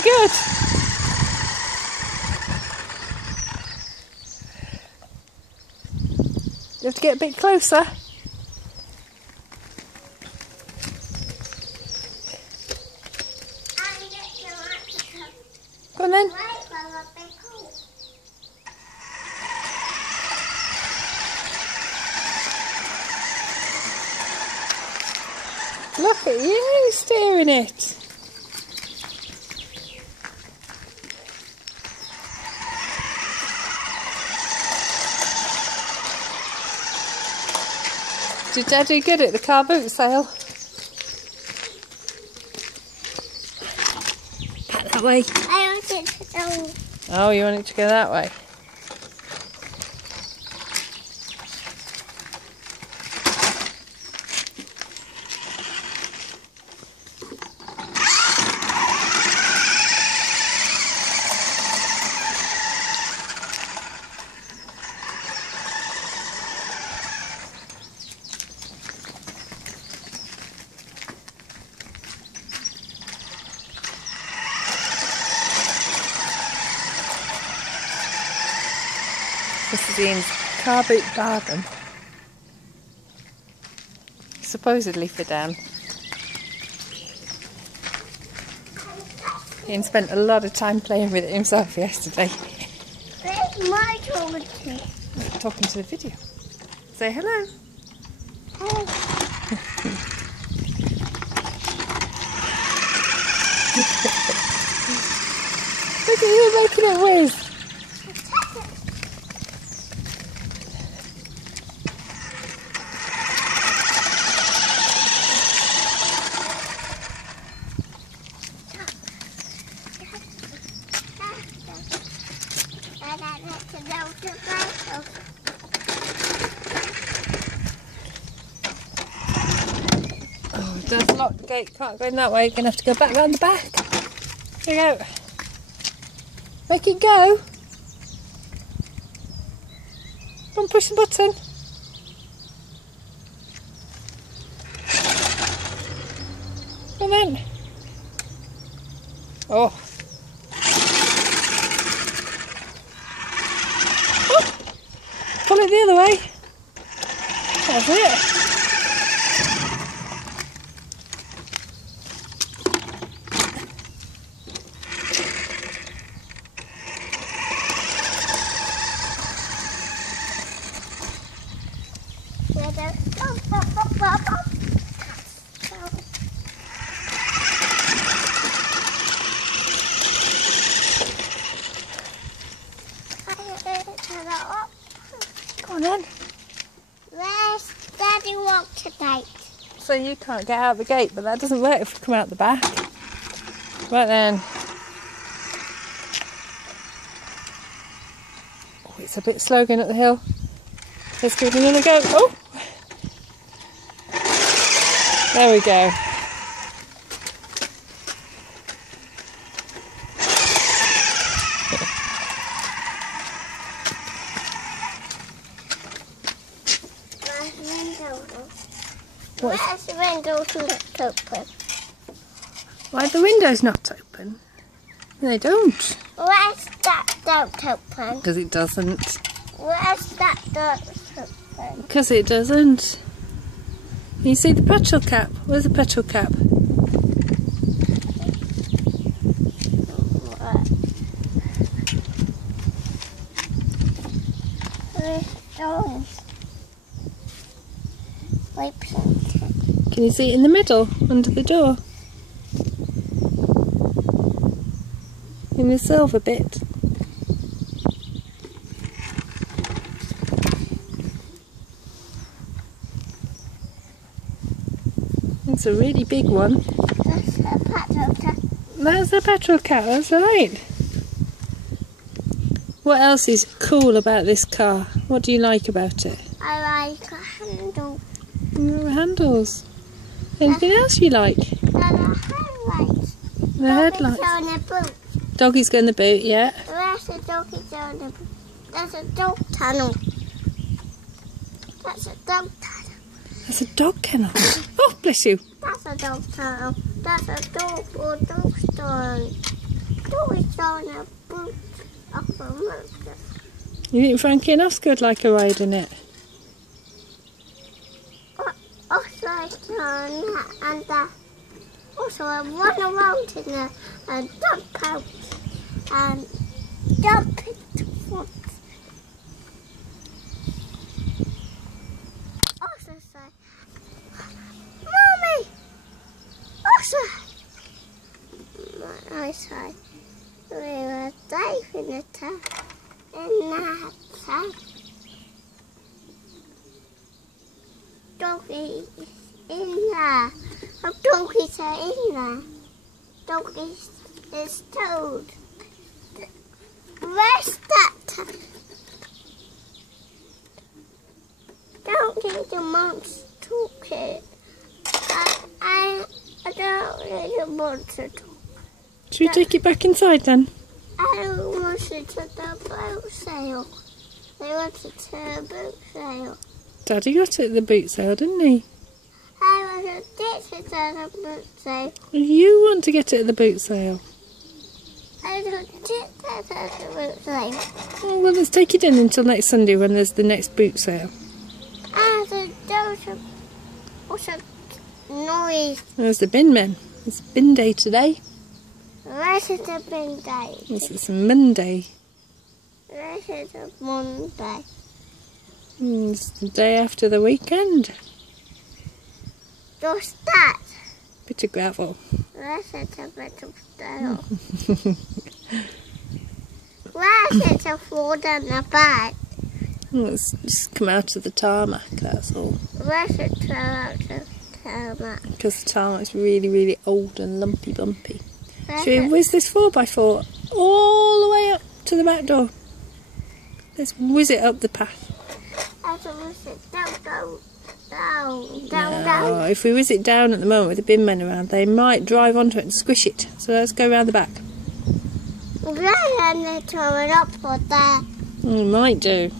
Very good. You have to get a bit closer. Go on then. Look at you steering it. Did Dad do good at the car boot sale? Back that way. I want it to go. Oh, you want it to go that way? This is Ian's car boot bargain. Supposedly for Dan. Ian spent a lot of time playing with it himself yesterday. Where's my talking to? Talking to the video. Say hello. Oh. Look at you making it whiz. Oh, it does lock the gate, can't go in that way, you're going to have to go back round the back. There you go. Make it go. Don't push the button. Come on then. Oh. Pull it the other way. That's it. Come on then. Where's Daddy walk tonight? So you can't get out the gate, but that doesn't work if you come out the back. Right then. Oh, it's a bit slow going up the hill. Let's give it another go. Oh! There we go. Where's the window not open? Why the window's not open? They don't. Where's that don't open? Because it doesn't. Where's that don't open? Because it doesn't. You see the petrol cap? Where's the petrol cap? Where's those? Can you see it in the middle, under the door? In the silver bit. It's a really big one. That's a petrol cap. That's the petrol cap, that's right. What else is cool about this car? What do you like about it? I like a handle. The handles. Anything else you like? And a headlight. The headlights. On the boot. Doggy's go in the boot, yeah. Where's the doggy on the boot? There's a dog tunnel. That's a dog tunnel. That's a dog kennel. Oh, bless you. That's a dog tunnel. That's a dog or dog store. thought we saw a boot of a motor. You think Frankie and Oscar would like a ride in it? Also, and also I run around in a dump house and dump it foot. Also say, Mommy! Also, I say, we were diving in that tank. Doggy is in there. Oh, doggies are in there. Doggy is told. Where's that? Don't get the monster talking. I don't need a monster talk. Should we take it back inside then? I don't want it to the boat sale. They want it to the boat sale. Daddy got it at the boot sale, didn't he? I want to get it at the boot sale. You want to get it at the boot sale? I don't get it at the boot sale. Oh, well, let's take it in until next Sunday when there's the next boot sale. And what's a noise? There's the bin men. It's bin day today. Where's the bin day? It's Monday. Where's the Monday? It's the day after the weekend. What's that? Bit of gravel. Where's it a bit of gravel? Where's it a food in the bag? It's just come out of the tarmac, that's all. Where's it come out of the tarmac? Because the tarmac's really, really old and lumpy bumpy. Should we whiz this 4x4 all the way up to the back door? Let's whiz it up the path. No, if we whiz it down at the moment with the bin men around, they might drive onto it and squish it. So let's go round the back. We're going to throw it up for there. We might do.